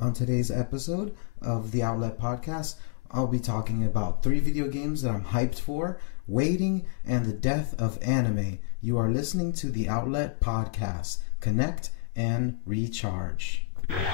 On today's episode of the Outlet Podcast, I'll be talking about 3 video games that I'm hyped for, waiting, and the death of anime. You are listening to the Outlet Podcast. Connect and recharge. 3, 2, 1.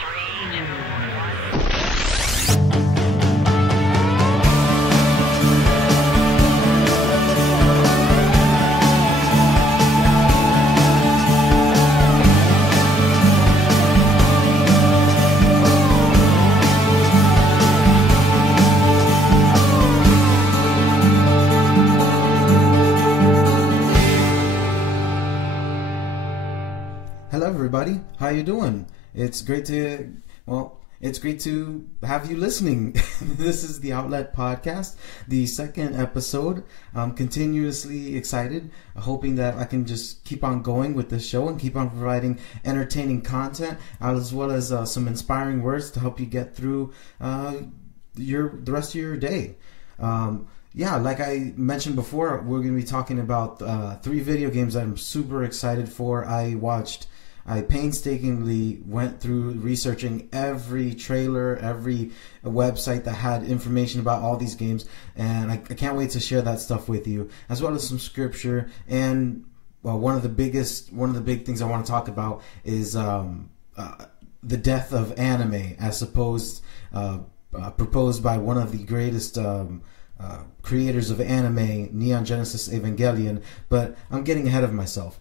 Hello everybody, how you doing? It's great to have you listening. This is the Outlet Podcast, the second episode. I'm continuously excited, hoping that I can just keep on going with this show and keep on providing entertaining content, as well as some inspiring words to help you get through the rest of your day. Like I mentioned before, we're going to be talking about 3 video games that I'm super excited for. I painstakingly went through researching every trailer, every website that had information about all these games, and I can't wait to share that stuff with you, as well as some scripture. And one of the big things I want to talk about is the death of anime, as proposed by one of the greatest creators of anime, Neon Genesis Evangelion. But I'm getting ahead of myself.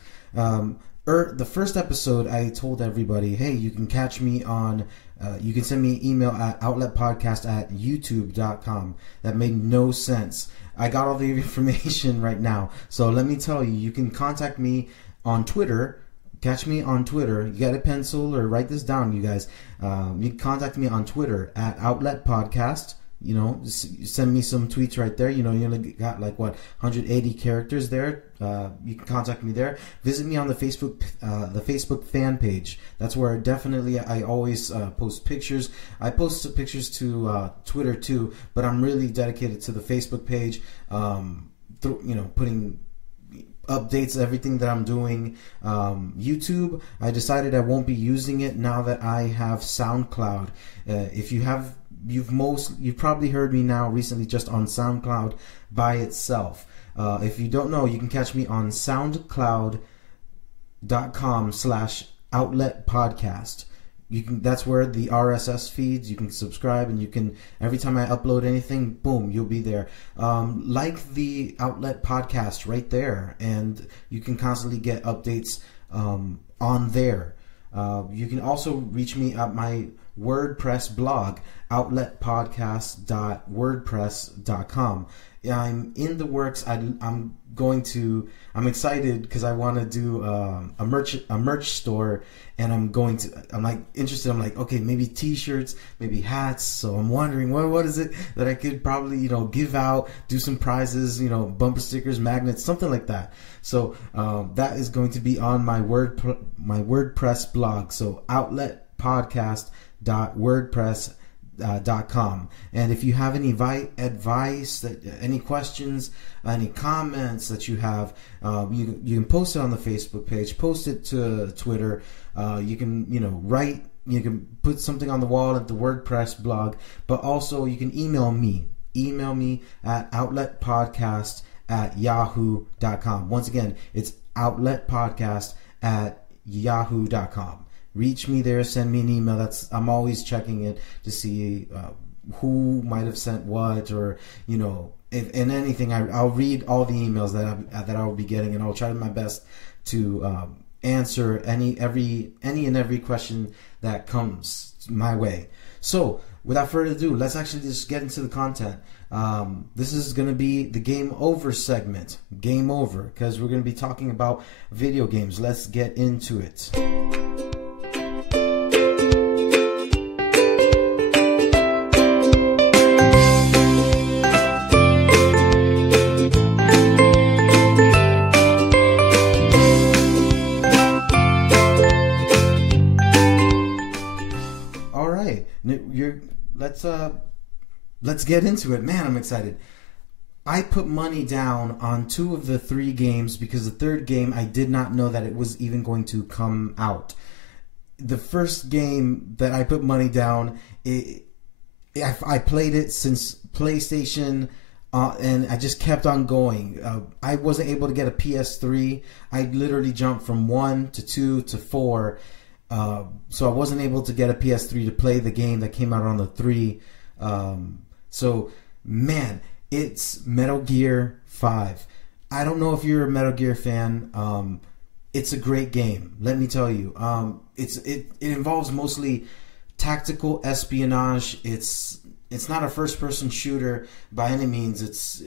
The first episode, I told everybody, hey, you can catch me on, you can send me an email at outletpodcast@youtube.com. That made no sense. I got all the information right now. So let me tell you, you can contact me on Twitter. Catch me on Twitter. You got a pencil or write this down, you guys. You can contact me on Twitter at outletpodcast. You know, send me some tweets right there. You know, you only got 180 characters there. You can contact me there. Visit me on the Facebook fan page. That's where I always post pictures. I post pictures to Twitter too, but I'm really dedicated to the Facebook page. Putting updates, everything that I'm doing. YouTube, I decided I won't be using it now that I have Soundcloud. You've probably heard me now recently just on SoundCloud by itself. If you don't know, you can catch me on soundcloud.com/outletpodcast. That's where the RSS feeds. You can subscribe, and every time I upload anything, boom, you'll be there. Like the Outlet Podcast right there, and you can constantly get updates on there. You can also reach me at my WordPress blog, outletpodcast.wordpress.com. I'm in the works. I'm excited because I want to do a merch store, and I'm interested. I'm like, okay, maybe t-shirts, maybe hats. So I'm wondering what is it that I could probably give out, do some prizes, bumper stickers, magnets, something like that. So that is going to be on my WordPress blog. So outletpodcast.wordpress.com. And if you have any advice, any questions, any comments that you have, you can post it on the Facebook page, post it to Twitter. You can write, you can put something on the wall at the WordPress blog, but also you can email me at outletpodcast@yahoo.com. Once again, it's outletpodcast@yahoo.com. Reach me there, send me an email. I'm always checking it to see who might have sent what, or if in anything. I'll read all the emails that I'll be getting, and I'll try my best to answer any and every question that comes my way. So without further ado, let's actually just get into the content. This is going to be the Game Over segment. Game Over, because we're going to be talking about video games. Let's get into it. Let's get into it. Man, I'm excited. I put money down on 2 of the 3 games because the third game I did not know that it was even going to come out. the first game that I put money down, I played it since PlayStation, and I just kept on going. I wasn't able to get a PS3. I literally jumped from 1 to 2 to 4. So I wasn't able to get a PS3 to play the game that came out on the 3. So, man, it's Metal Gear 5. I don't know if you're a Metal Gear fan. It's a great game, let me tell you. It involves mostly tactical espionage. It's not a first-person shooter by any means. It's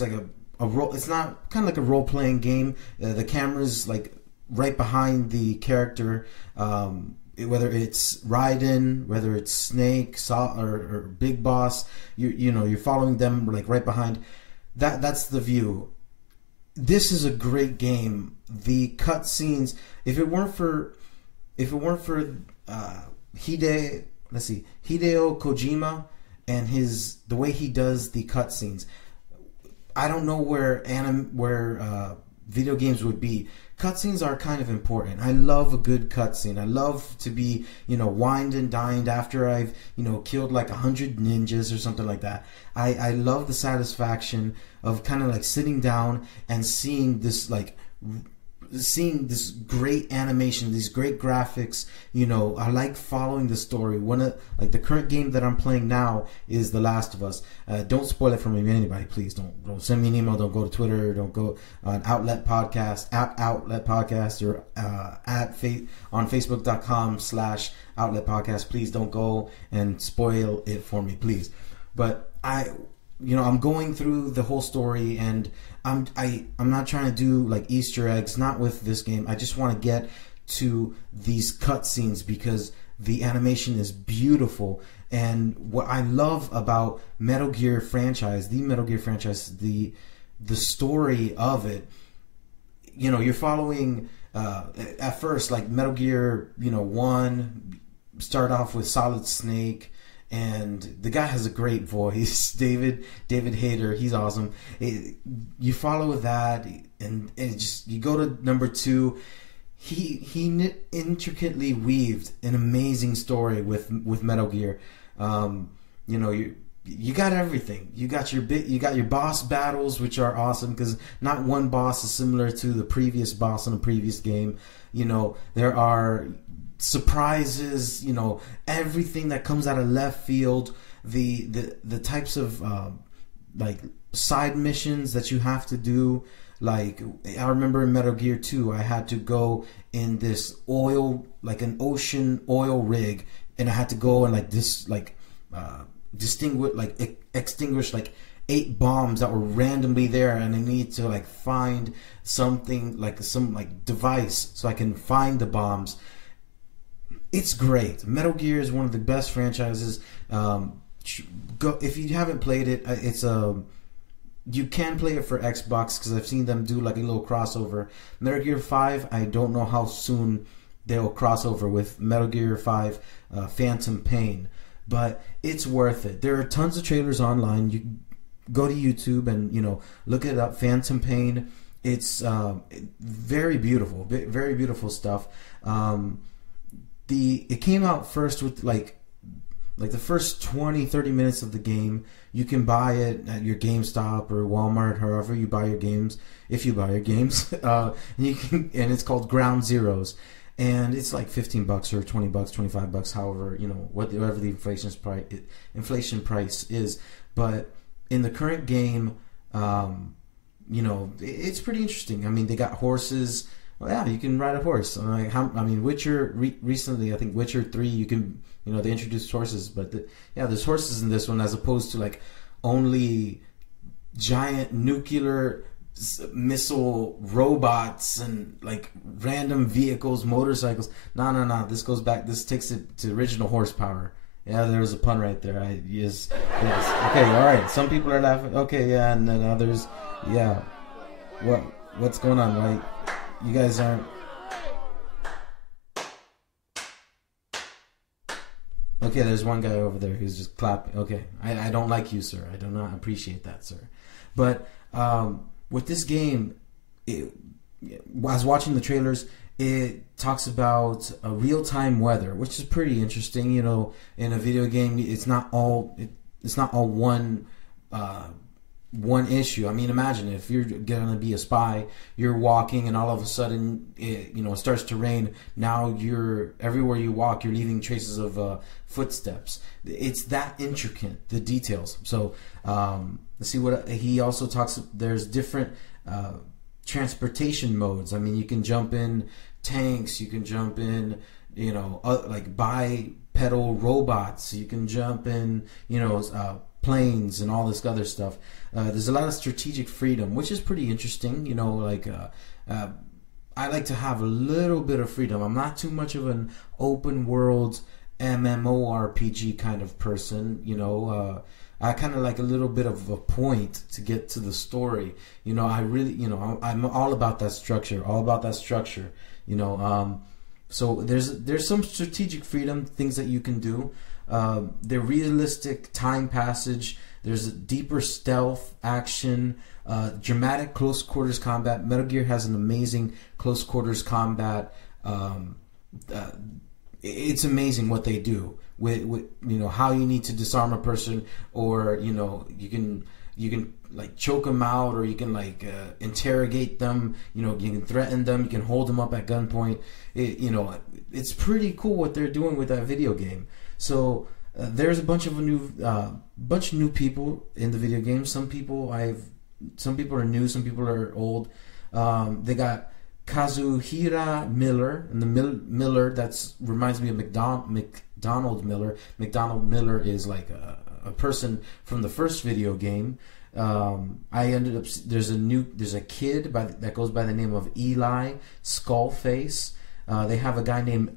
like a role. It's not kind of like a role-playing game. The camera's like right behind the character. Whether it's Raiden, whether it's Snake, or Big Boss, you're following them like right behind. That's the view. This is a great game. The cutscenes, if it weren't for Hideo Kojima and the way he does the cutscenes, I don't know where video games would be. Cutscenes are kind of important. I love a good cutscene. I love to be, wined and dined after I've, killed like 100 ninjas or something like that. I love the satisfaction of kind of like sitting down and seeing this great animation, these great graphics. I like following the story. The current game that I'm playing now is The Last of Us. Don't spoil it for me, anybody. Please don't send me an email. Don't go to Twitter. Don't go on Outlet Podcast or on Facebook.com/Outlet Podcast. Please don't go and spoil it for me, please. But I'm going through the whole story, and I'm not trying to do like Easter eggs, not with this game. I just want to get to these cutscenes because the animation is beautiful. And what I love about the Metal Gear franchise, the story of it, you're following at first like Metal Gear, 1 start off with Solid Snake. And the guy has a great voice, David Hayter. He's awesome. You follow that, and you go to number 2. He intricately weaved an amazing story with Metal Gear. You got everything. You got your boss battles, which are awesome because not one boss is similar to the previous boss in the previous game. There are surprises, everything that comes out of left field, the types of like side missions that you have to do. Like I remember in Metal Gear 2, I had to go in this an ocean oil rig, and I had to go and extinguish 8 bombs that were randomly there, and I need to find something some device so I can find the bombs. It's great. Metal Gear is one of the best franchises. If you haven't played it, you can play it for Xbox because I've seen them do like a little crossover. Metal Gear 5, I don't know how soon they'll cross over with Metal Gear 5 Phantom Pain, but it's worth it. There are tons of trailers online. You go to YouTube and look it up. Phantom Pain. It's very beautiful, very beautiful stuff. It came out first with like the first 20-30 minutes of the game. You can buy it at your GameStop or Walmart, however you buy your games, if you buy your games. And it's called Ground Zeroes, and it's like $15 or $20, $25, however whatever the inflation price is. But in the current game, it's pretty interesting. I mean, they got horses. Well, yeah, you can ride a horse. Witcher recently, I think Witcher 3, you can, they introduced horses, but there's horses in this one as opposed to only giant nuclear missile robots and random vehicles, motorcycles. No. This takes it to original horsepower. Yeah, there was a pun right there. Yes. Okay, all right. Some people are laughing. Okay, yeah, and then others, yeah. What's going on, right? You guys aren't. Okay, there's one guy over there who's just clapping. Okay, I don't like you, sir. I do not appreciate that, sir. But with this game, I was watching the trailers. it talks about real-time weather, which is pretty interesting. You know, in a video game, it's not all one issue. I mean, imagine if you're gonna be a spy, you're walking, and all of a sudden, it starts to rain. Now everywhere you walk, you're leaving traces of footsteps. It's that intricate, the details. So let's see what he also talks. There's different transportation modes. I mean, you can jump in tanks, you can jump in, like bipedal robots, you can jump in, planes and all this other stuff. There's a lot of strategic freedom, which is pretty interesting. I like to have a little bit of freedom. I'm not too much of an open world MMORPG kind of person. I kind of like a little bit of a point to get to the story. I really, I'm all about that structure, So there's some strategic freedom, things that you can do. The realistic time passage. There's a deeper stealth action, dramatic close quarters combat. Metal Gear has an amazing close quarters combat. It's amazing what they do with how you need to disarm a person, or you can like choke them out, or you can like interrogate them. You can threaten them. You can hold them up at gunpoint. It's pretty cool what they're doing with that video game. So there's a bunch of new people in the video game. Some people are new, some people are old. They got Kazuhira Miller, and the Miller that reminds me of McDonald Miller. McDonald Miller is like a person from the first video game. There's a kid that goes by the name of Eli Skullface. They have a guy named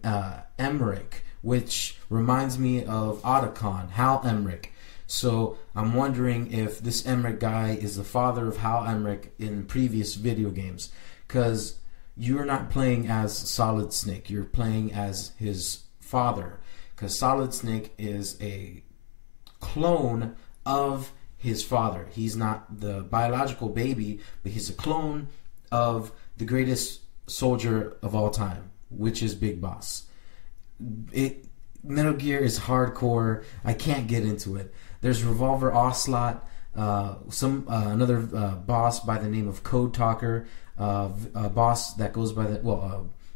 Emmerich, which reminds me of Otacon, Hal Emmerich. So I'm wondering if this Emmerich guy is the father of Hal Emmerich in previous video games, because you're not playing as Solid Snake, you're playing as his father, because Solid Snake is a clone of his father. He's not the biological baby, but he's a clone of the greatest soldier of all time, which is Big Boss. Metal Gear is hardcore. I can't get into it. There's Revolver Ocelot, another boss by the name of Code Talker, a boss that goes by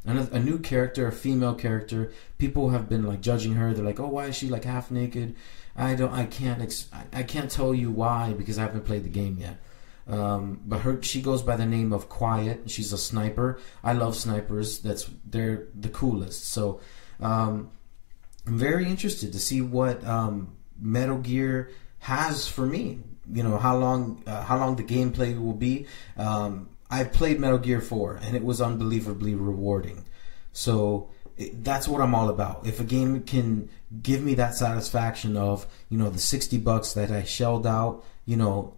a new character, a female character. People have been like judging her. They're like, oh, why is she like half naked? I can't tell you why, because I haven't played the game yet. But she goes by the name of Quiet. She's a sniper. I love snipers. They're the coolest. So I'm very interested to see what Metal Gear has for me. How long the gameplay will be. I've played Metal Gear 4, and it was unbelievably rewarding. So that's what I'm all about. If a game can give me that satisfaction of the $60 that I shelled out,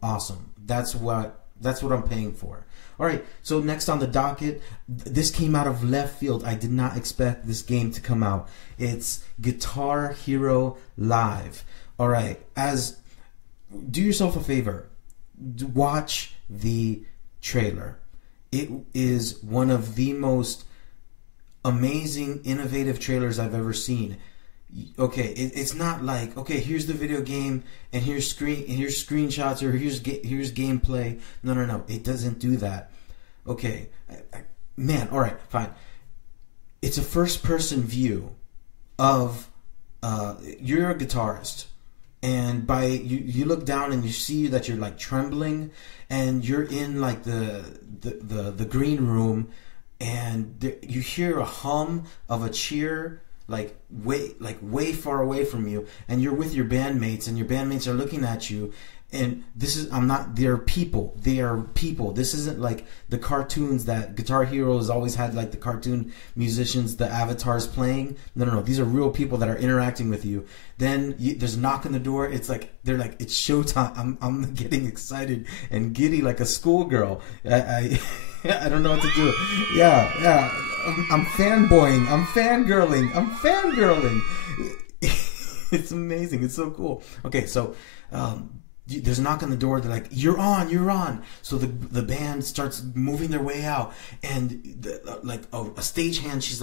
awesome. That's what I'm paying for. All right, so next on the docket, this came out of left field. I did not expect this game to come out. It's Guitar Hero Live. All right, do yourself a favor, watch the trailer. It is one of the most amazing, innovative trailers I've ever seen. Okay, it's not like, okay, here's the video game and here's screenshots, or here's gameplay. No. It doesn't do that. Okay, man. All right, fine. It's a first-person view of you're a guitarist, and you look down and you see that you're like trembling, and you're in like the green room, and you hear a hum of a cheer like way far away from you, and you're with your bandmates, and your bandmates are looking at you, and they're people. This isn't like the cartoons that Guitar Hero has always had, like the cartoon musicians, the avatars playing. No. These are real people that are interacting with you. Then there's a knock on the door. It's like they're like, it's showtime. I'm getting excited and giddy like a schoolgirl. I don't know what to do. Yeah. I'm fanboying. I'm fangirling. It's amazing. It's so cool. Okay, so there's a knock on the door. They're like, "You're on, you're on." So the band starts moving their way out, and a stagehand, she's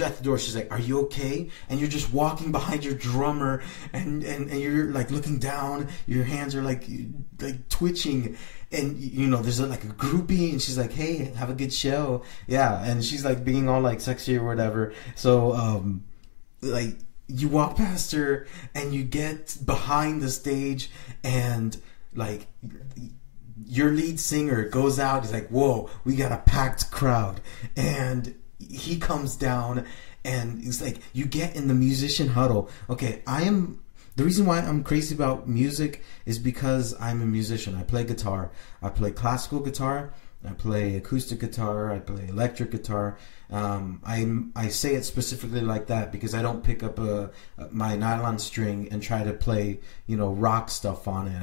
at the door. She's like, "Are you okay?" And you're just walking behind your drummer, and you're like looking down. Your hands are like twitching, and there's like a groupie, and she's like, "Hey, have a good show." Yeah, and she's like being all like sexy or whatever. So like you walk past her, and you get behind the stage, and like your lead singer goes out. He's like, "Whoa, we got a packed crowd," and he comes down, and he's like, you get in the musician huddle. Okay, the reason why I'm crazy about music is because I'm a musician. I play guitar. I play classical guitar. I play acoustic guitar. I play electric guitar. I say it specifically like that because I don't pick up my nylon string and try to play rock stuff on it.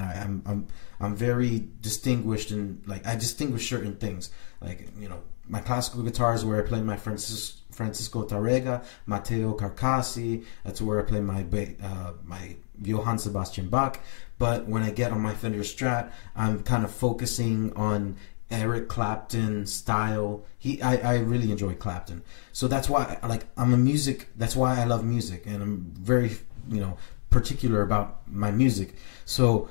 I'm very distinguished, and like I distinguish certain things. Like my classical guitar is where I play my Francisco Tarrega, Matteo Carcassi. That's where I play my Johann Sebastian Bach. But when I get on my Fender Strat, I'm kind of focusing on Eric Clapton style. I really enjoy Clapton. So that's why that's why I love music, and I'm very particular about my music. So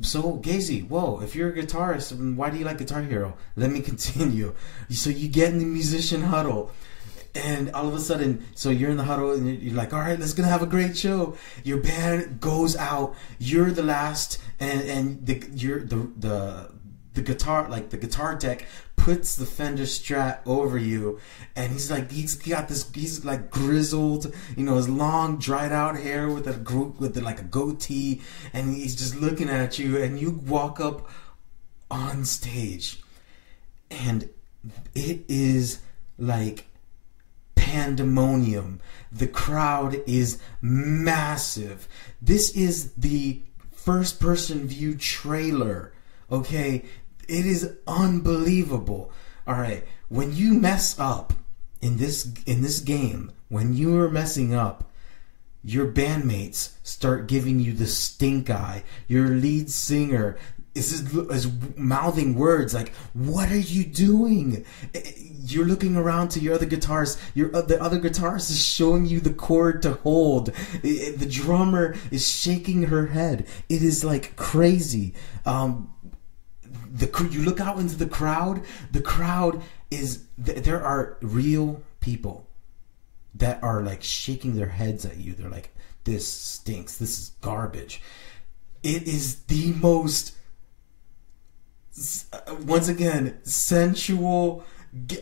Geizi, whoa, if you're a guitarist, why do you like Guitar Hero? Let me continue. So you get in the musician huddle, and all of a sudden, so you're in the huddle, and you're like, all right, let's gonna have a great show. Your band goes out, you're the last, and the guitar, like the guitar tech, puts the Fender Strat over you, and he's like grizzled, his long dried out hair with a goatee, and he's just looking at you, and you walk up on stage, and it is like pandemonium. The crowd is massive. This is the first person view trailer. Okay, it is unbelievable. All right, when you mess up in this game, when you are messing up, your bandmates start giving you the stink eye. Your lead singer is mouthing words like, "What are you doing?" You're looking around to your other guitarists. The other guitarist is showing you the chord to hold. The drummer is shaking her head. It is like crazy. You look out into the crowd. The crowd is there are real people that are like shaking their heads at you. They're like, "This stinks. This is garbage." It is the most, once again, sensual.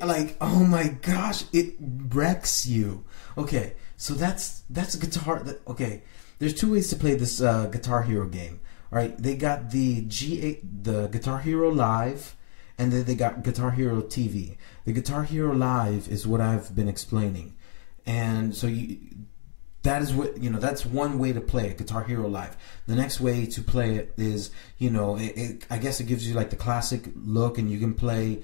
Like, oh my gosh, it wrecks you. Okay, so that's a guitar. Okay, there's two ways to play this Guitar Hero game. All right, they got the Guitar Hero Live, and then they got Guitar Hero TV. The Guitar Hero Live is what I've been explaining, and so that is what that's one way to play it, Guitar Hero Live. The next way to play it is I guess it gives you like the classic look, and you can play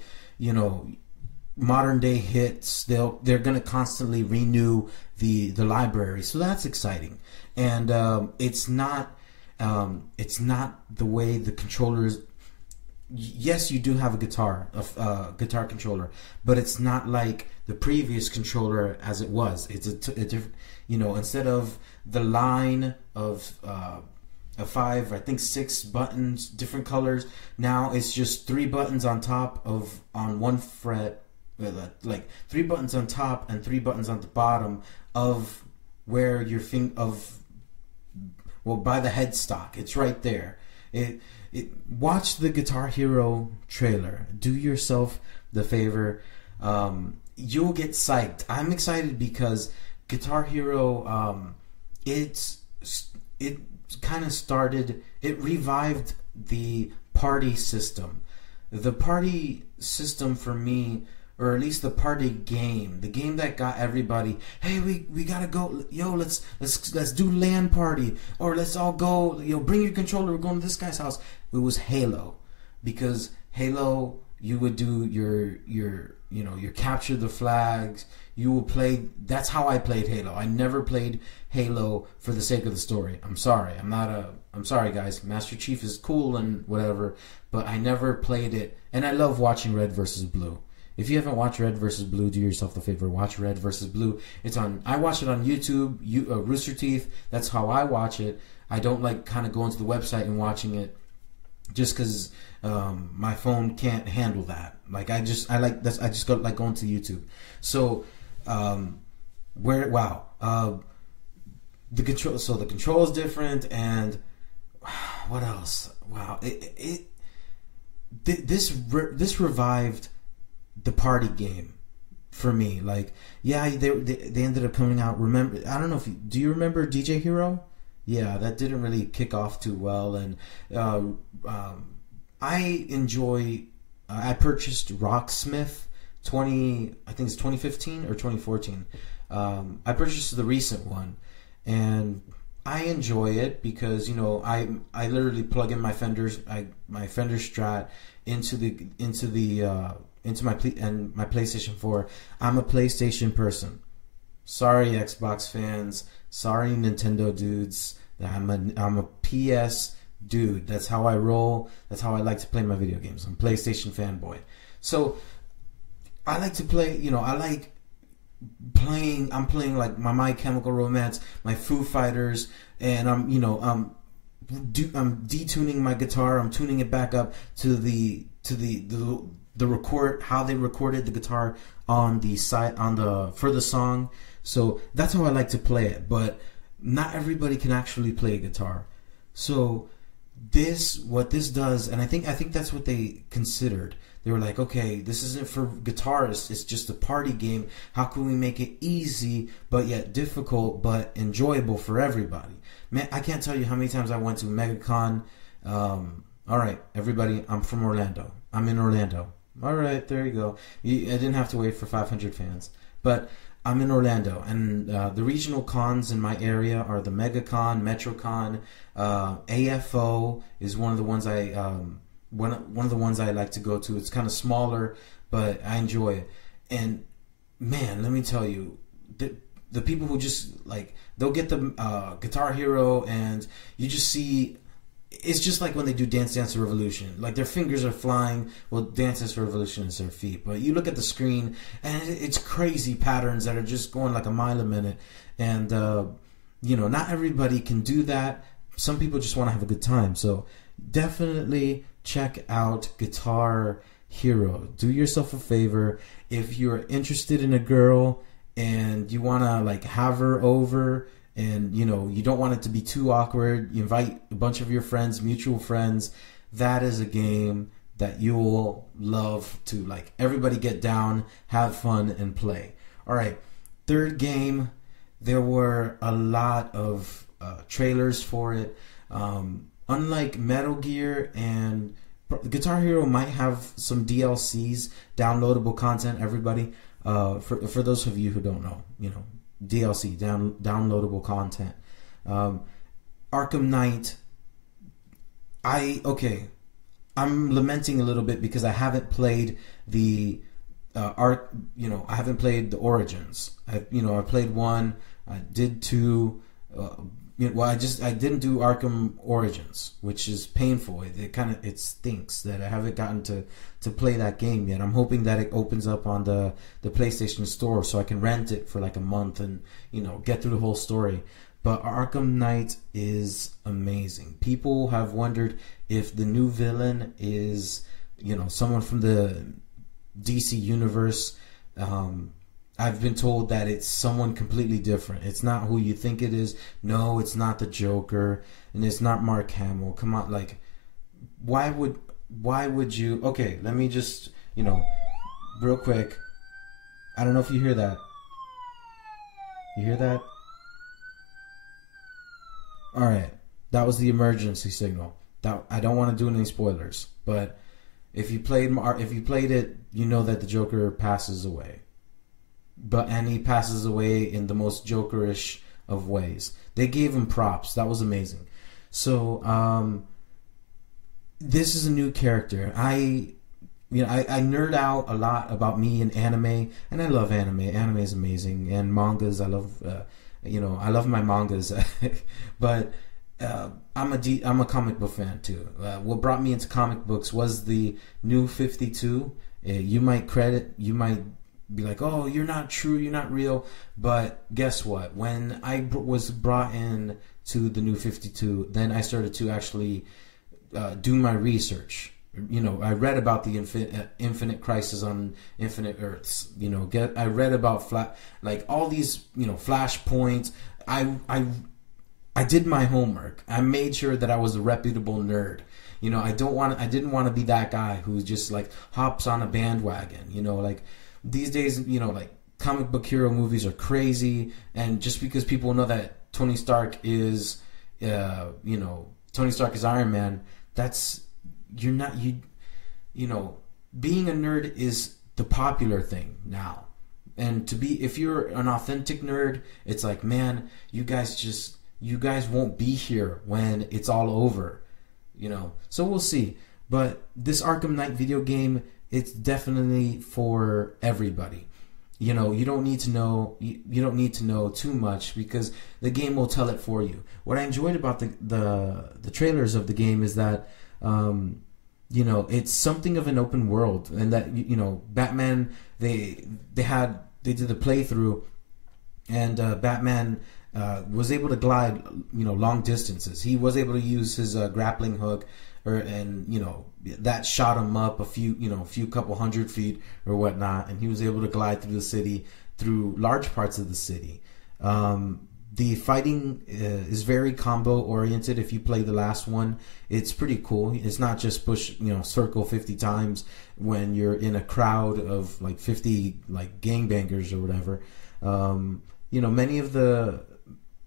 modern day hits. They're gonna constantly renew the library, so that's exciting. And it's not the way the controllers. Yes, you do have a guitar controller, but it's not like the previous controller as it was. It's a different, instead of the line of 5, I think 6 buttons, different colors. Now it's just 3 buttons on one fret, like 3 buttons on top and 3 buttons on the bottom of where your by the headstock. It's right there. Watch the Guitar Hero trailer. Do yourself the favor. You'll get psyched. I'm excited because Guitar Hero, it kind of started. It revived the party system. The party system for me, or at least the party game, the game that got everybody, hey, we gotta go, yo, let's do LAN party, or let's all go, bring your controller, we're going to this guy's house. It was Halo, because Halo, you would do your capture the flags. You will play. That's how I played Halo. I never played Halo for the sake of the story. I'm sorry. I'm sorry, guys. Master Chief is cool and whatever, but I never played it. And I love watching Red versus Blue. If you haven't watched Red versus Blue, do yourself the favor. Watch Red versus Blue. I watch it on YouTube, Rooster Teeth. That's how I watch it. I don't like kind of going to the website and watching it just because my phone can't handle that. Like I just go like going to YouTube. So the control is different, and what else? Wow, this revived the party game for me. Like, yeah, they ended up coming out. Remember, I don't know do you remember DJ Hero? Yeah, that didn't really kick off too well, and I enjoy. I purchased Rocksmith I think it's 2015 or 2014. I purchased the recent one, and I enjoy it because I literally plug in my Fender Strat into my PlayStation 4. I'm a PlayStation person. Sorry, Xbox fans. Sorry, Nintendo dudes. I'm a PS dude. That's how I roll. That's how I like to play my video games. I'm a PlayStation fanboy. So I like to play. I'm playing like My Chemical Romance, my Foo Fighters, and I'm detuning my guitar. I'm tuning it back up to the record, how they recorded the guitar on the side for the song. So that's how I like to play it. But not everybody can actually play a guitar. So what this does, and I think that's what they considered. They were like, okay, this isn't for guitarists. It's just a party game. How can we make it easy but yet difficult but enjoyable for everybody? Man, I can't tell you how many times I went to MegaCon. All right, everybody, I'm from Orlando. I'm in Orlando. All right, there you go. I didn't have to wait for 500 fans. But I'm in Orlando, and the regional cons in my area are the MegaCon, MetroCon, AFO is one of the ones one of the ones I like to go to. It's kind of smaller, but I enjoy it. And man, let me tell you, the people who just like, they'll get the Guitar Hero, and you just see, it's just like when they do Dance Dance Revolution. Like their fingers are flying. Well, Dance Dance Revolution is their feet. But you look at the screen, and it's crazy patterns that are just going like a mile a minute. And not everybody can do that. Some people just want to have a good time. So definitely check out Guitar Hero. Do yourself a favor. If you're interested in a girl and you want to like have her over, and you don't want it to be too awkward, you invite a bunch of your friends, mutual friends, that is a game that you'll love to, like, everybody get down, have fun, and play. All right, third game, there were a lot of trailers for it. Unlike Metal Gear, and Guitar Hero might have some DLCs, downloadable content, everybody. For those of you who don't know, DLC, downloadable content. Arkham Knight, I'm lamenting a little bit because I haven't played the I haven't played the Origins. I played 1, I did 2. I didn't do Arkham Origins, which is painful. It stinks that I haven't gotten to play that game yet. I'm hoping that it opens up on the PlayStation Store so I can rent it for like a month and get through the whole story. But Arkham Knight is amazing. People have wondered if the new villain is someone from the DC universe. I've been told that it's someone completely different. It's not who you think it is. No, it's not the Joker, and it's not Mark Hamill. Come on, like, why would you? Okay, let me just, real quick. I don't know if you hear that. You hear that? All right, that was the emergency signal. That I don't want to do any spoilers, but if you played it, you know that the Joker passes away. And he passes away in the most Jokerish of ways. They gave him props. That was amazing. So this is a new character. I nerd out a lot about me and anime, and I love anime. Anime is amazing, and mangas. I love You know, I love my mangas, but I'm a comic book fan too. What brought me into comic books was the New 52. You might be like, oh, you're not true, you're not real. But guess what? When I was brought in to the New 52, then I started to actually do my research. You know, I read about the infinite crisis on infinite Earths. You know, I read about like all these, you know, flashpoints. I did my homework. I made sure that I was a reputable nerd. You know, I didn't want to be that guy who just like hops on a bandwagon. You know, like these days, you know, like comic book hero movies are crazy, and just because people know that Tony Stark is, Tony Stark is Iron Man, you know, being a nerd is the popular thing now. And if you're an authentic nerd, it's like, man, you guys won't be here when it's all over, you know. So we'll see. But this Arkham Knight video game, it's definitely for everybody. You know, you don't need to know too much, because the game will tell it for you. What I enjoyed about the trailers of the game is that you know, it's something of an open world, and that, you know, Batman, they did a playthrough, and Batman was able to glide, you know, long distances. He was able to use his grappling hook, and you know, that shot him up a few couple hundred feet or whatnot, and he was able to glide through the city, through large parts of the city. The fighting is very combo oriented. If you play the last one, it's pretty cool. It's not just circle 50 times when you're in a crowd of like 50 like gangbangers or whatever. You know, many of the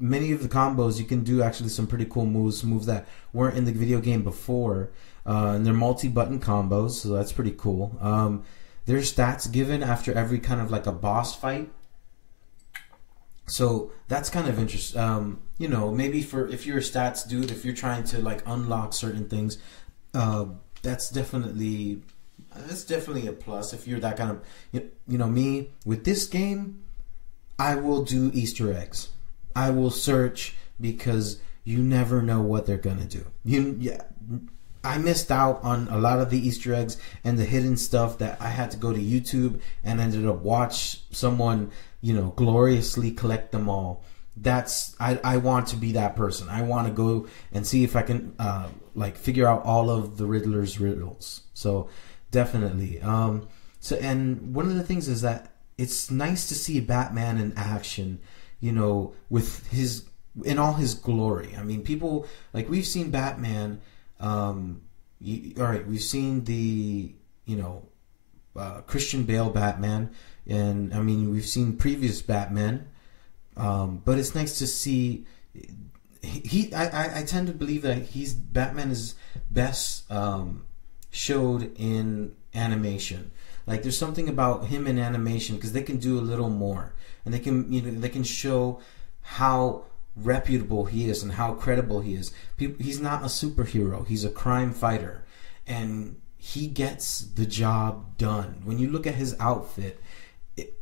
combos, you can do actually some pretty cool moves that weren't in the video game before. And they're multi-button combos, so that's pretty cool. There's stats given after every kind of like a boss fight. So that's kind of interesting. You know, maybe if you're a stats dude, if you're trying to like unlock certain things, that's definitely a plus. If you're that kind of, you know, me with this game, I will do Easter eggs. I will search, because you never know what they're gonna do. I missed out on a lot of the Easter eggs and the hidden stuff that I had to go to YouTube and ended up watch someone, you know, gloriously collect them all. I want to be that person. I want to go and see if I can like figure out all of the Riddler's riddles. So definitely. And one of the things is that it's nice to see Batman in action, you know, in all his glory. I mean, people, like, we've seen Batman. All right, we've seen the, you know, Christian Bale Batman, and I mean, we've seen previous Batman, but it's nice to see. I tend to believe that Batman is best showed in animation. Like, there's something about him in animation, because they can do a little more, and they can show how reputable he is and how credible he is. He's not a superhero. He's a crime fighter, and he gets the job done. When you look at his outfit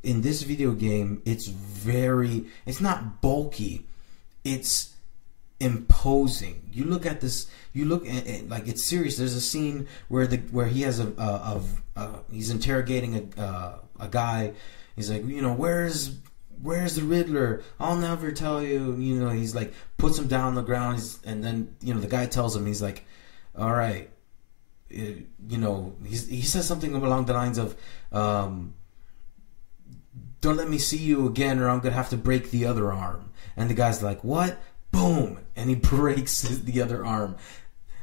in this video game, it's not bulky. It's imposing. You look at this. You look at like, it's serious. There's a scene where he has he's interrogating a guy. He's like, you know, where's the Riddler? I'll never tell you. You know, he's like, puts him down on the ground, and then, you know, the guy tells him, he's like, all right, you know, he says something along the lines of, don't let me see you again, or I'm gonna have to break the other arm. And the guy's like, what? Boom, and he breaks the other arm.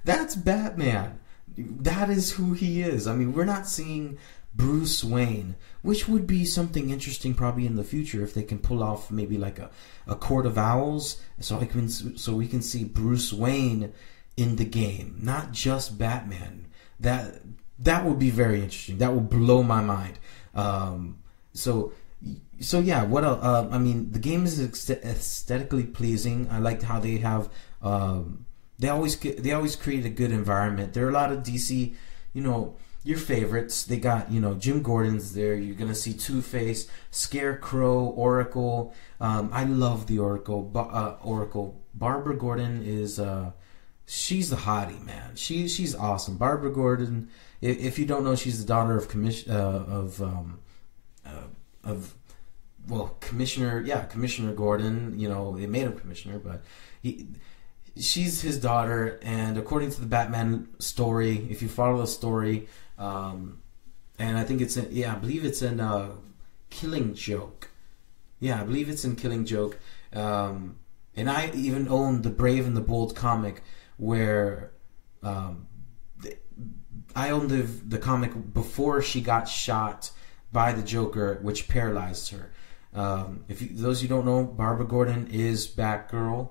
That's Batman. That is who he is. I mean, we're not seeing Bruce Wayne, which would be something interesting probably in the future, if they can pull off maybe like a Court of Owls, so we can see Bruce Wayne in the game, not just Batman. That would be very interesting. That would blow my mind. So yeah. What else? I mean, the game is aesthetically pleasing. I liked how they have. They always create a good environment. There are a lot of DC, you know, your favorites. They got, Jim Gordon's there. You're gonna see Two-Face, Scarecrow, Oracle. I love the Oracle. Oracle. Barbara Gordon is she's the hottie, man. She's awesome. Barbara Gordon. If you don't know, she's the daughter of Commissioner Gordon. They made him commissioner, but she's his daughter. And according to the Batman story, if you follow the story, and I think I believe it's in Killing Joke. Yeah, I believe it's in Killing Joke. And I even own the Brave and the Bold comic, where I owned the comic before she got shot by the Joker, which paralyzed her. Those who don't know, Barbara Gordon is Batgirl.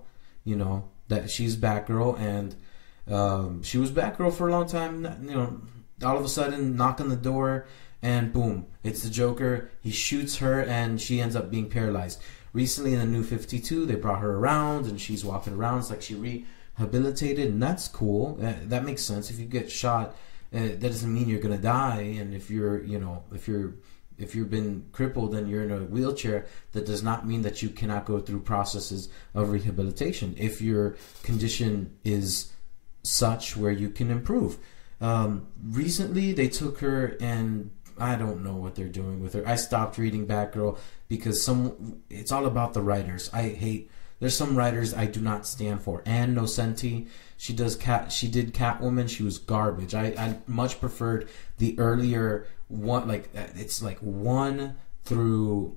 That she's Batgirl, and she was Batgirl for a long time. All of a sudden, knock on the door, and boom, it's the Joker. He shoots her, and she ends up being paralyzed. Recently, in the New 52, they brought her around, and she's walking around. It's like she rehabilitated, and that's cool. That makes sense. If you get shot, that doesn't mean you're gonna die. And if you've been crippled and you're in a wheelchair, that does not mean that you cannot go through processes of rehabilitation if your condition is such where you can improve. Recently, they took her, and I don't know what they're doing with her. I stopped reading Batgirl because it's all about the writers. There's some writers I do not stand for. Ann Nocenti, she did Catwoman. She was garbage. I much preferred the earlier one, it's 1 through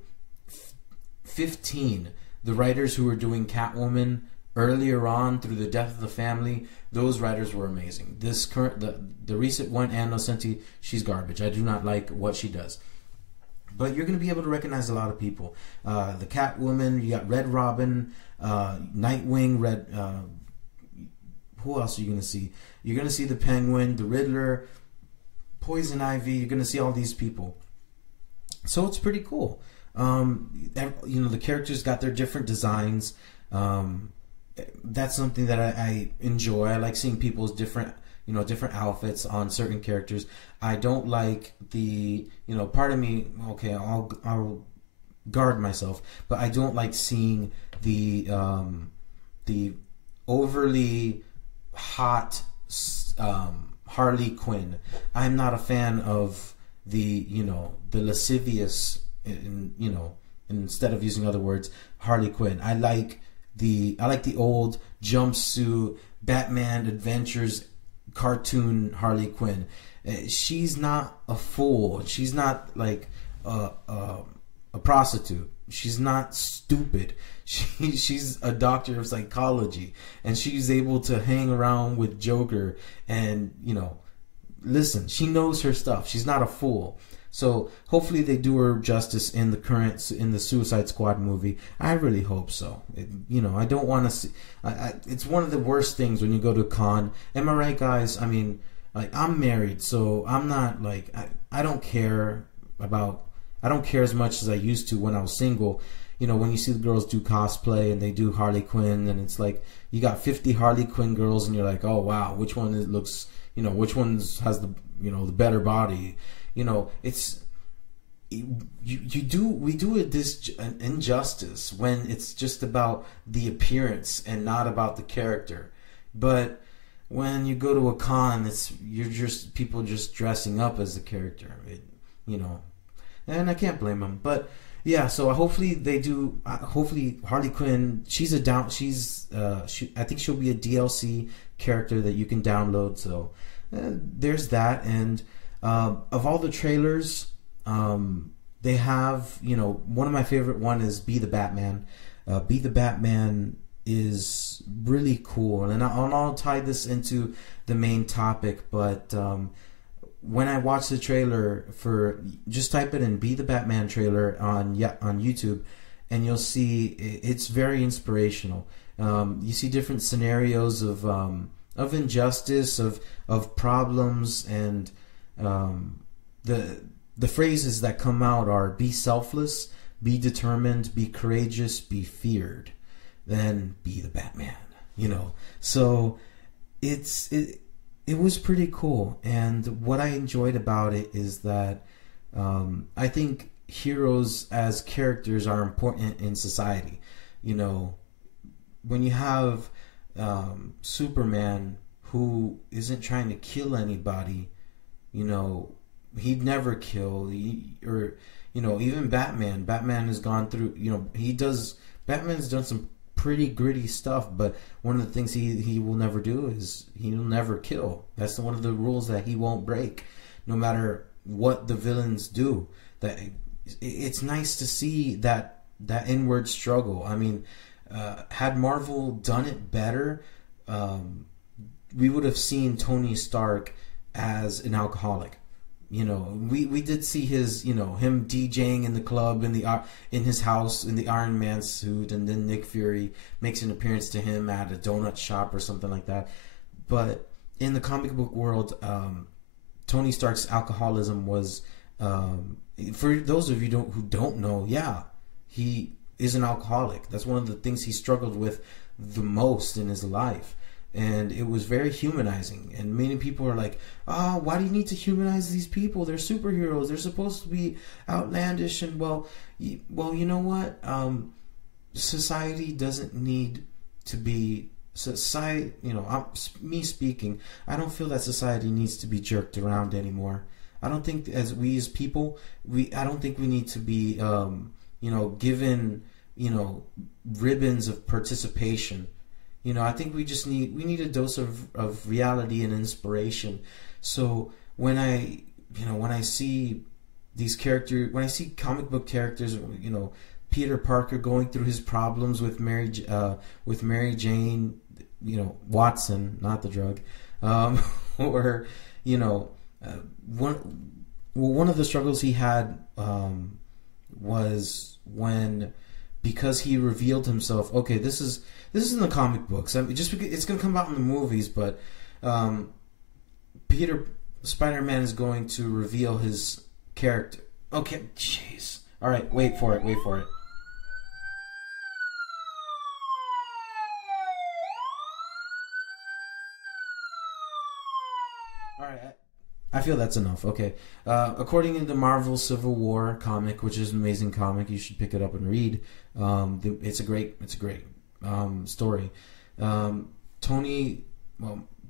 15. The writers who were doing Catwoman earlier on through the death of the family, those writers were amazing. The recent one, Ann Nocenti, she's garbage. I do not like what she does. But you're going to be able to recognize a lot of people. The Catwoman, you got Red Robin, Nightwing, who else are you going to see? You're going to see the Penguin, the Riddler, Poison Ivy. You're going to see all these people. So it's pretty cool. The characters got their different designs. That's something that I enjoy. I like seeing people's different outfits on certain characters. I don't like part of me, okay, I'll guard myself, but I don't like seeing the overly hot Harley Quinn. I'm not a fan of the lascivious, instead of using other words, Harley Quinn. I like the old jumpsuit Batman Adventures cartoon Harley Quinn. She's not a fool. She's not like a prostitute. She's not stupid. She's a doctor of psychology, and she's able to hang around with Joker, and listen, she knows her stuff. She's not a fool. So hopefully they do her justice in the Suicide Squad movie. I really hope so. I don't want to see. It's one of the worst things when you go to a con. Am I right, guys? I mean, I'm married, so I'm not I don't care as much as I used to when I was single. When you see the girls do cosplay and they do Harley Quinn, and it's like you got 50 Harley Quinn girls, and you're like, oh wow, which one looks, which one's has the the better body. It's we do this an injustice when it's just about the appearance and not about the character. But when you go to a con, you're just people just dressing up as the character, and I can't blame them. But yeah, so hopefully they do. Hopefully Harley Quinn, I think she'll be a DLC character that you can download. So there's that. And of all the trailers, they have, one of my favorite one is Be the Batman. Be the Batman is really cool, and I'll tie this into the main topic. But when I watch the trailer just type it in, Be the Batman trailer on YouTube, and you'll see it's very inspirational. You see different scenarios of injustice, of problems, and the phrases that come out are be selfless, be determined, be courageous, be feared, then be the Batman. So it's it was pretty cool. And what I enjoyed about it is that I think heroes as characters are important in society. You know, when you have Superman who isn't trying to kill anybody, you know, he'd never kill. Or, you know, even Batman. Batman has gone through, you know, Batman's done some pretty gritty stuff, but one of the things he will never do is he'll never kill. That's one of the rules that he won't break, no matter what the villains do. That it's nice to see that inward struggle. I mean, had Marvel done it better, we would have seen Tony Stark as an alcoholic. You know, we did see his, you know, him DJing in the club in his house in the Iron Man suit, and then Nick Fury makes an appearance to him at a donut shop or something like that. But in the comic book world, Tony Stark's alcoholism was, for those of you who don't know, yeah, he is an alcoholic. That's one of the things he struggled with the most in his life. And it was very humanizing. And many people are like, oh, why do you need to humanize these people? They're superheroes. They're supposed to be outlandish. And, well, you know what? Society doesn't need to be... Society, you know, me speaking, I don't feel that society needs to be jerked around anymore. I don't think as people, I don't think we need to be, you know, given, you know, ribbons of participation. You know, I think we need a dose of reality and inspiration. So when I see these characters, when I see comic book characters, you know, Peter Parker going through his problems with Mary Jane, you know, Watson, not the drug, or, you know, one of the struggles he had was when, because he revealed himself. Okay, this is in the comic books. I mean, just because it's going to come out in the movies, but Spider-Man is going to reveal his character. Okay, jeez. All right, wait for it. All right, I feel that's enough. Okay. According to the Marvel Civil War comic, which is an amazing comic, you should pick it up and read. It's a great story.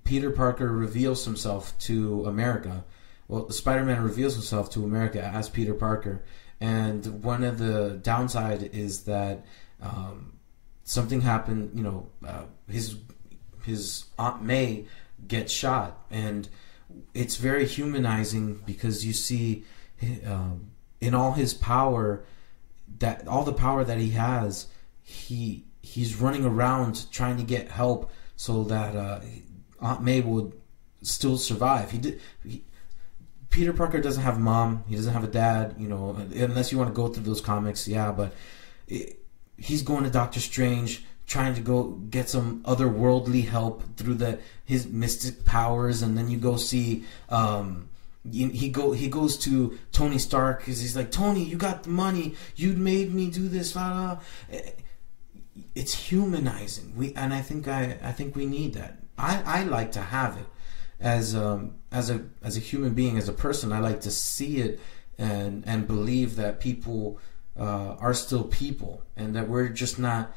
Peter Parker reveals himself to America. Well, Spider-Man reveals himself to America as Peter Parker, and one of the downside is that something happened. You know, his Aunt May gets shot, and it's very humanizing because you see in all his power, all the power that he has, he's running around trying to get help so that Aunt May would still survive. Peter Parker doesn't have a mom. He doesn't have a dad, you know, unless you want to go through those comics, yeah, but he's going to Doctor Strange trying to go get some otherworldly help through his mystic powers, and then you go see he goes to Tony Stark because he's like, Tony, you got the money, you made me do this, blah, blah. It's humanizing. I think we need that. I like to have it as a human being, as a person. I like to see it and believe that people are still people, and that we're just not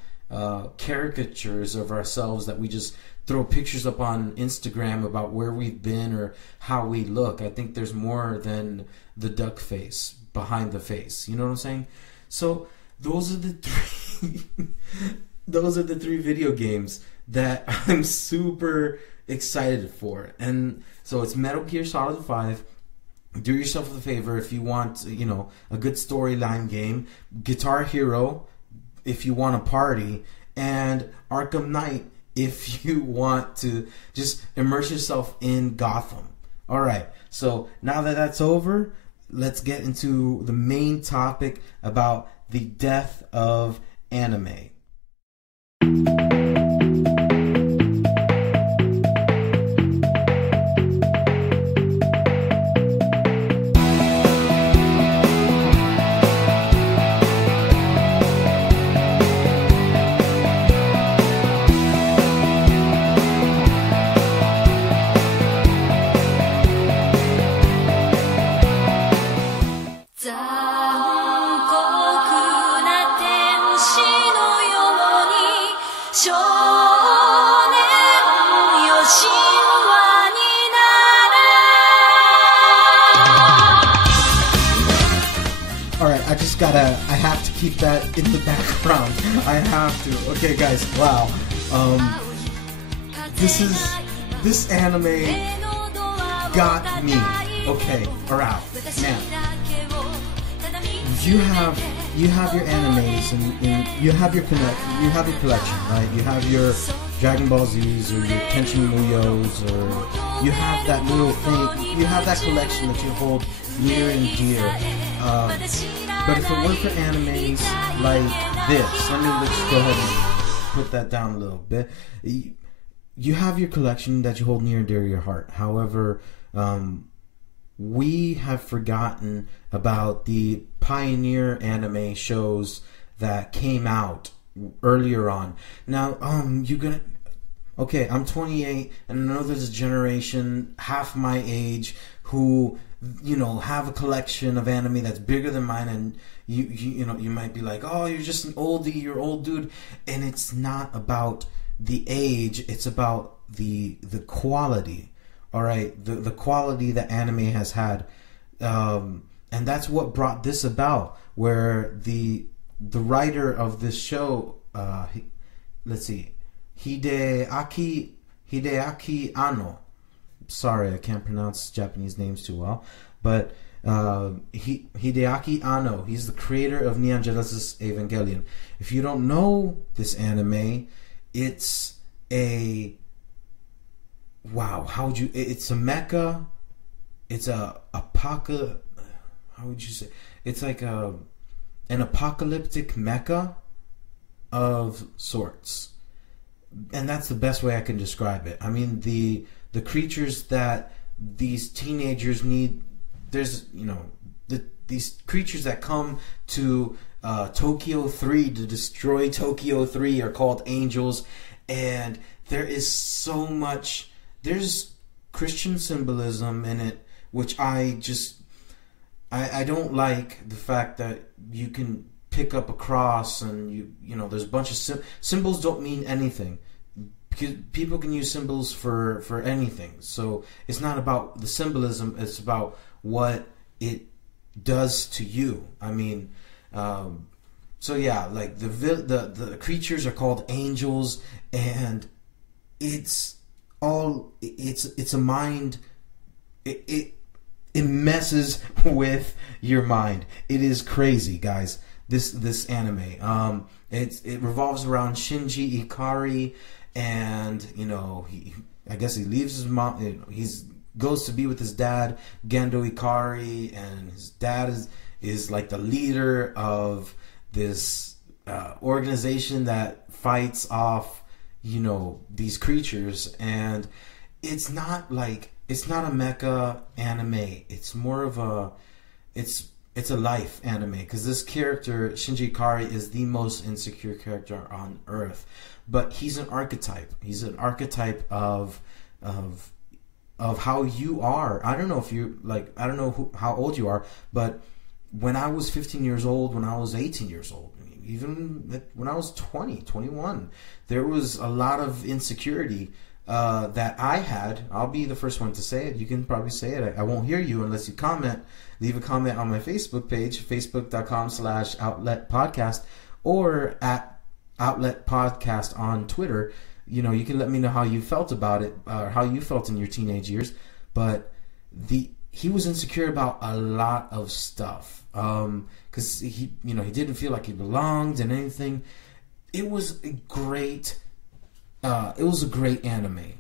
caricatures of ourselves, that we just throw pictures up on Instagram about where we've been or how we look. I think there's more than the duck face behind the face. You know what I'm saying? So those are the three video games that I'm super excited for. And so it's Metal Gear Solid 5. Do yourself a favor if you want, you know, a good storyline game. Guitar Hero if you want to party, and Arkham Knight if you want to just immerse yourself in Gotham. All right, so now that that's over, let's get into the main topic about the death of anime. I have to keep that in the background. I have to. Okay, guys, wow. This anime got me. Okay, alright. Now, you have your animes and you have your collection, right? You have your Dragon Ball Z's or your Kenshin Muyos, or you have that little thing, you have that collection that you hold near and dear. But if it weren't for animes like this, let's go ahead and put that down a little bit. You have your collection that you hold near and dear to your heart. However, we have forgotten about the pioneer anime shows that came out earlier on. Now, okay, I'm 28, and I know there's a generation half my age who, have a collection of anime that's bigger than mine, and you might be like, oh, you're just an oldie, you're old dude, and it's not about the age, it's about the quality. All right, the quality that anime has had, and that's what brought this about. Where the writer of this show, let's see, Hideaki Anno. Sorry, I can't pronounce Japanese names too well, but Hideaki Anno. He's the creator of Neon Genesis Evangelion. If you don't know this anime, it's a wow. It's a mecha. It's a how would you say? It's like an apocalyptic mecha of sorts, and that's the best way I can describe it. I mean, the creatures that these teenagers need. There's these creatures that come to Tokyo 3 to destroy Tokyo 3 are called angels, and there is so much. There's Christian symbolism in it, which I don't like the fact that you can pick up a cross and there's a bunch of symbols don't mean anything, because people can use symbols for anything. So it's not about the symbolism, it's about what it does to you. I mean, so yeah, like the creatures are called angels, and it's a mind. It messes with your mind. It is crazy, guys. This anime. It revolves around Shinji Ikari, and I guess he leaves his mom. He's goes to be with his dad, Gendo Ikari, and his dad is like the leader of this organization that fights off these creatures. And it's not a mecha anime. It's more of it's a life anime, because this character Shinji Ikari is the most insecure character on earth, but he's an archetype. He's an archetype of how you are. I don't know if you I don't know how old you are, but when I was 15 years old, when I was 18 years old, even when I was 20, 21, there was a lot of insecurity that I had. I'll be the first one to say it. You can probably say it. I won't hear you unless you comment. Leave a comment on my Facebook page, facebook.com/Outlet Podcast, or at Outlet Podcast on Twitter. You can let me know how you felt about it, or how you felt in your teenage years. But he was insecure about a lot of stuff, because he didn't feel like he belonged in anything. It was a great anime.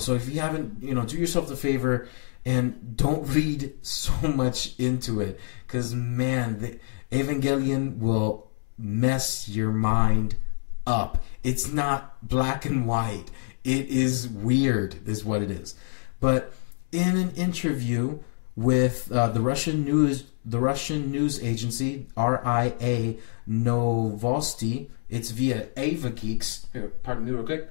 So if you haven't, do yourself the favor and don't read so much into it, because man, the Evangelion will mess your mind up. It's not black and white. It is weird, is what it is. But in an interview with the Russian news agency RIA Novosti, it's via Ava Geeks. Here, pardon me real quick.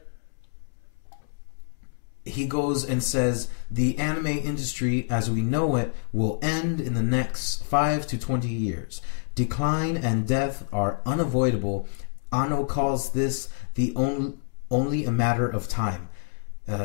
He goes and says the anime industry as we know it will end in the next 5 to 20 years. Decline and death are unavoidable. Anno calls this the only a matter of time.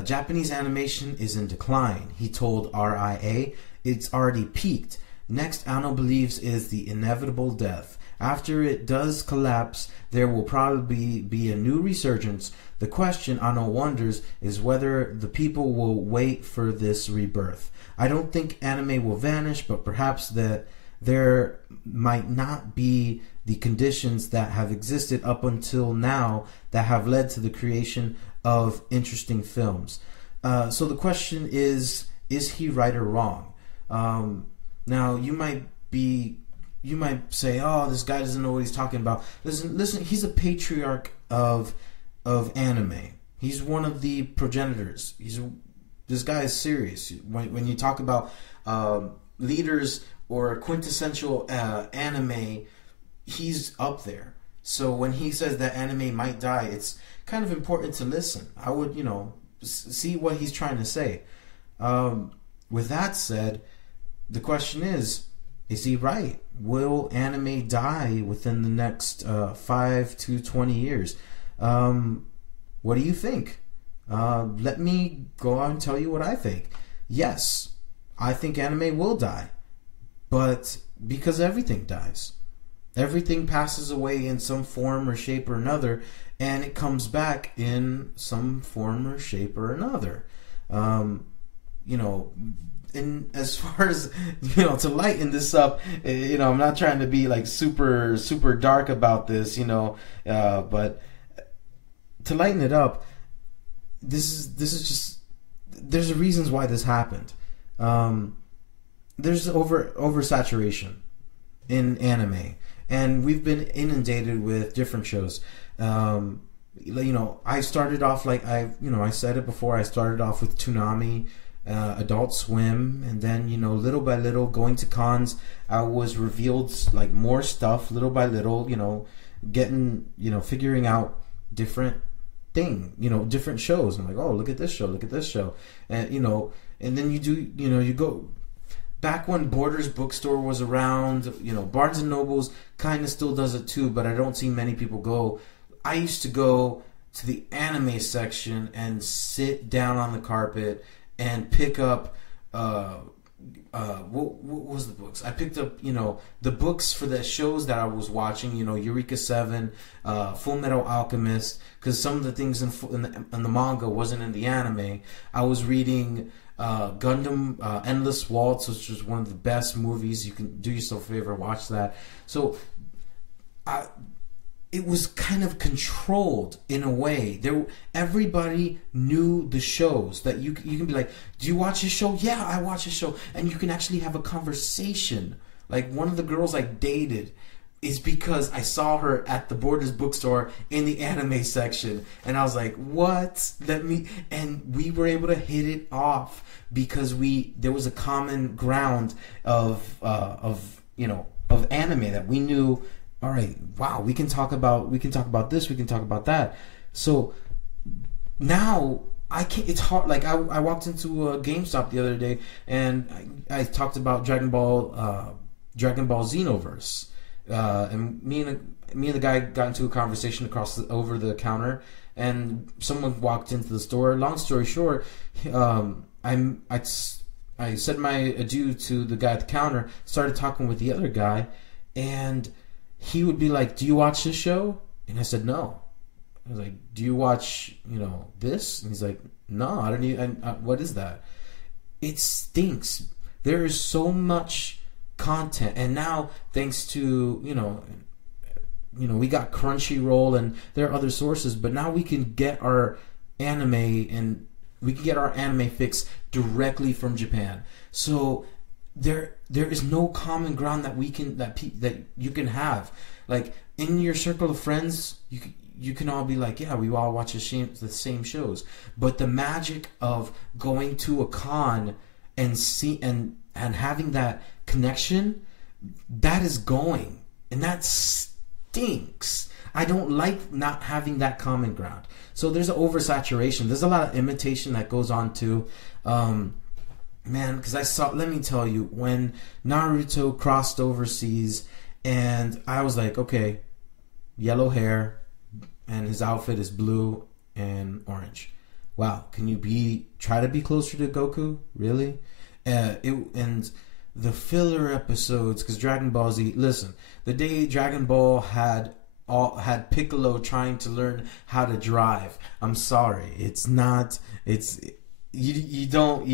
Japanese animation is in decline. He told RIA it's already peaked. Next, Ano believes is the inevitable death. After it does collapse, there will probably be a new resurgence. The question, Ano wonders, is whether the people will wait for this rebirth. I don't think anime will vanish, but perhaps that there might not be the conditions that have existed up until now that have led to the creation of interesting films. So the question is he right or wrong? Now you might say, oh, this guy doesn't know what he's talking about. Listen, he's a patriarch of anime. He's one of the progenitors. This guy is serious. When you talk about leaders or quintessential anime, he's up there. So when he says that anime might die, it's kind of important to listen. I would, see what he's trying to say. With that said, the question is he right? Will anime die within the next 5 to 20 years? What do you think? Let me go on and tell you what I think. Yes, I think anime will die. But because everything dies. Everything passes away in some form or shape or another, and it comes back in some form or shape or another. And as far as, to lighten this up, I'm not trying to be like super, super dark about this, but to lighten it up, this is just, there's reasons why this happened. There's oversaturation in anime, and we've been inundated with different shows. I started off like I said it before. I started off with Toonami, Adult Swim, and then little by little, going to cons, I was revealed like more stuff little by little. Getting figuring out different different shows. I'm like, oh, look at this show, and and then you go back when Borders bookstore was around. Barnes and Nobles kind of still does it too, but I don't see many people go. I used to go to the anime section and sit down on the carpet and pick up what was the books? I picked up, the books for the shows that I was watching, Eureka 7, Full Metal Alchemist, because some of the things in the manga wasn't in the anime. I was reading Gundam Endless Waltz, which was one of the best movies. You can do yourself a favor, watch that. So it was kind of controlled in a way. Everybody knew the shows that you can be like, do you watch this show? Yeah, I watch this show. And you can actually have a conversation. Like, one of the girls I dated is because I saw her at the Borders bookstore in the anime section. And I was like, what? And we were able to hit it off because there was a common ground of anime that we knew. All right, wow, we can talk about this, we can talk about that. So now I can't. It's hard. Like I walked into a GameStop the other day and I talked about Dragon Ball Xenoverse, and me and the guy got into a conversation over the counter, and someone walked into the store. Long story short, I said my adieu to the guy at the counter, started talking with the other guy, and he would be like, do you watch this show? And I said, no. I was like, do you watch, this? And he's like, no, I don't need, what is that? It stinks. There is so much content. And now, thanks to, we got Crunchyroll and there are other sources, but now we can get our anime fix directly from Japan. So there is no common ground that you can have. Like, in your circle of friends, you can all be like, yeah, we all watch the same shows. But the magic of going to a con and having that connection, that is going, and that stinks. I don't like not having that common ground. So there's an oversaturation. There's a lot of imitation that goes on too. Man, because let me tell you, when Naruto crossed overseas, and I was like, okay, yellow hair, and his outfit is blue and orange. Wow, can you try to be closer to Goku? Really? And the filler episodes, because Dragon Ball Z, listen, the day Dragon Ball had Piccolo trying to learn how to drive, I'm sorry, it's not, it's, you don't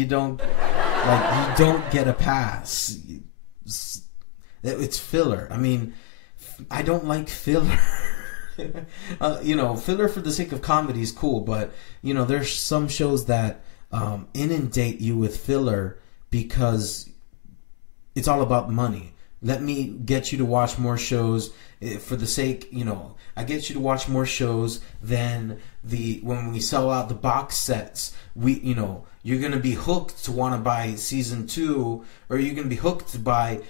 get a pass. It's filler. I mean, I don't like filler. Filler for the sake of comedy is cool, but there's some shows that inundate you with filler because it's all about money. Let me get you to watch more shows for the sake, I get you to watch more shows than when we sell out the box sets. You're going to be hooked to want to buy season 2, or you're going to be hooked to buy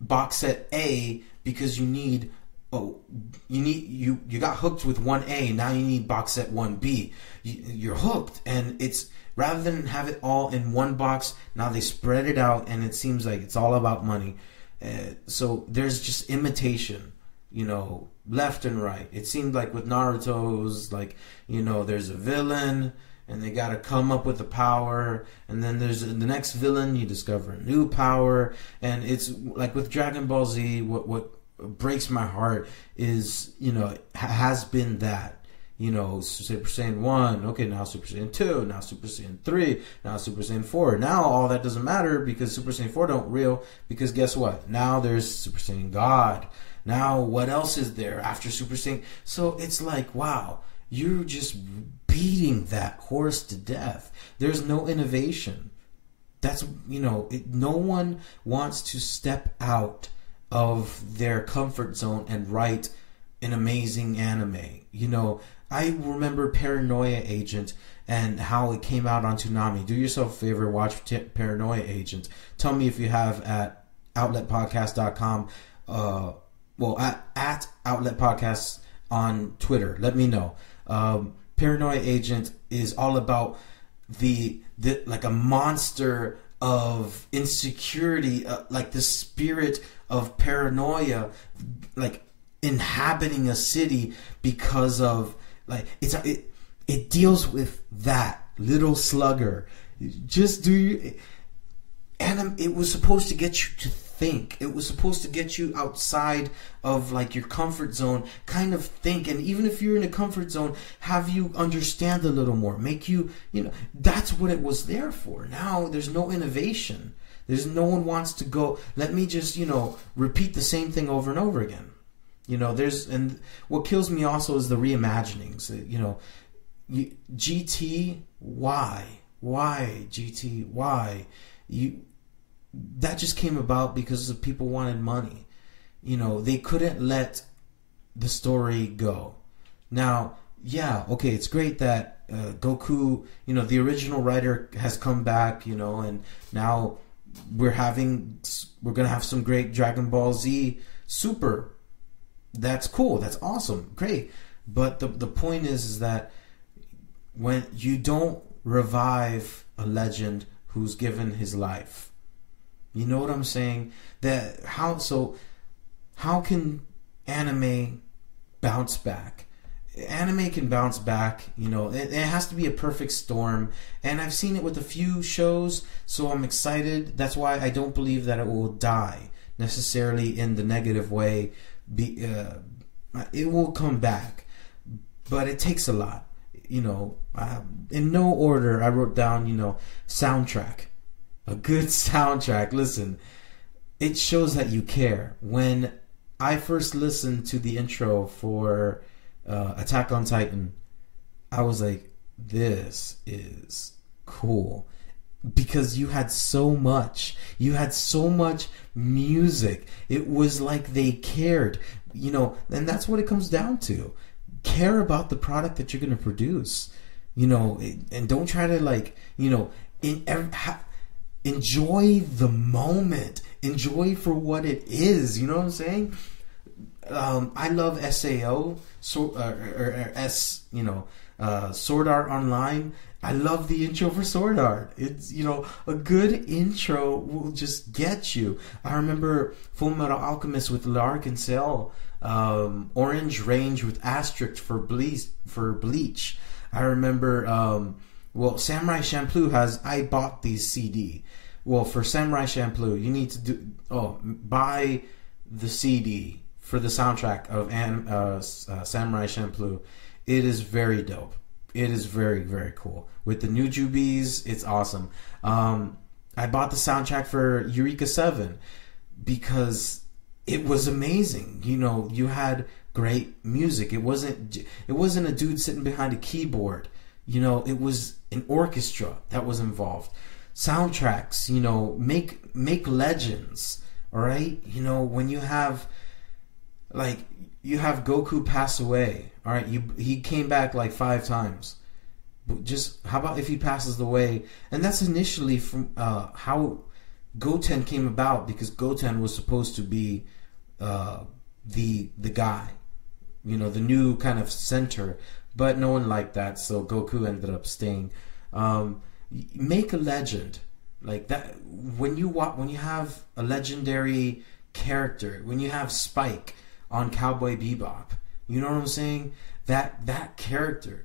box set A because you got hooked with 1A, now you need box set 1B. You're hooked, and it's, rather than have it all in one box, now they spread it out, and it seems like it's all about money. So there's just imitation, left and right. It seemed like with Naruto's, there's a villain, and they got to come up with a power, and then there's the next villain, you discover a new power, and it's like with Dragon Ball Z, what breaks my heart is, has been that, Super Saiyan 1, okay, now Super Saiyan 2, now Super Saiyan 3, now Super Saiyan 4. Now all that doesn't matter because Super Saiyan 4 don't real, because guess what? Now there's Super Saiyan God. Now what else is there after Super Saiyan? So it's like, wow, you're just beating that horse to death. There's no innovation. That's, no one wants to step out of their comfort zone and write an amazing anime. I remember Paranoia Agent and how it came out on Toonami. Do yourself a favor, watch Paranoia Agent. Tell me if you have at outletpodcast.com, at Outlet Podcasts on Twitter. Let me know. Paranoia Agent is all about the like a monster of insecurity, like the spirit of paranoia, like inhabiting a city because of, like, it deals with that little slugger. Just and it was supposed to get you to think. It was supposed to get you outside of like your comfort zone, kind of think, and even if you're in a comfort zone, have you understand a little more, make you, that's what it was there for. Now there's no innovation. There's no one wants to go, let me just, repeat the same thing over and over again. And what kills me also is the reimaginings. GT, why GT, why? That just came about because the people wanted money. They couldn't let the story go. Now, yeah, okay, it's great that Goku, the original writer has come back, and now we're gonna have some great Dragon Ball Z Super. That's cool. That's awesome. Great. But the point is that when you don't revive a legend who's given his life, you know what I'm saying? How can anime bounce back? Anime can bounce back, it has to be a perfect storm, and I've seen it with a few shows, so I'm excited. That's why I don't believe that it will die necessarily in the negative way. It will come back, but it takes a lot. In no order, I wrote down, soundtrack. A good soundtrack. Listen, it shows that you care. When I first listened to the intro for Attack on Titan, I was like, this is cool. Because you had so much music. It was like they cared, and that's what it comes down to. Care about the product that you're going to produce, and don't try to enjoy the moment, enjoy for what it is. You know what I'm saying? I love SAO, Sword Art Online. I love the intro for Sword Art. It's, a good intro will just get you. I remember Full Metal Alchemist with Lark and Cell, Orange Range with Asterisk for Bleach. I remember, Samurai Champloo I bought these CD. well, for Samurai Champloo, you need to buy the CD for the soundtrack of Samurai Champloo. It is very dope. It is very, very cool. With the new Jubies, it's awesome. I bought the soundtrack for Eureka 7 because it was amazing. You know, you had great music. It wasn't a dude sitting behind a keyboard. You know, it was an orchestra that was involved. Soundtracks, you know, make legends. All right, you know, when you have Goku pass away. All right, he came back like 5 times. But just how about if he passes away? And that's initially from how Goten came about, because Goten was supposed to be the guy, you know, the new kind of center, but no one liked that, so Goku ended up staying. Make a legend like that. When you have a legendary character, when you have Spike on Cowboy Bebop, you know what I'm saying? That character,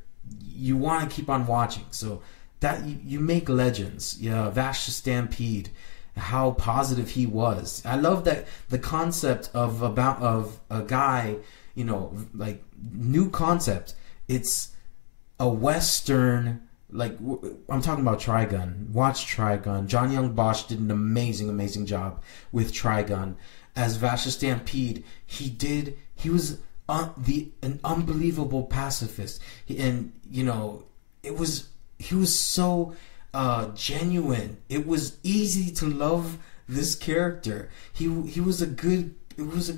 you want to keep on watching. So that you make legends. Yeah, Vash Stampede, how positive he was. I love that the concept of a guy, you know, like new concept. It's a Western, like I'm talking about Trigun. Watch Trigun. John Young Bosch did an amazing job with Trigun. As Vash Stampede, he was an unbelievable pacifist, and you know, he was so genuine. It was easy to love this character. He was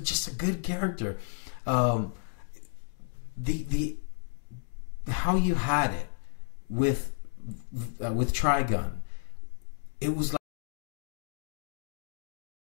just a good character. The how you had it with Trigun, it was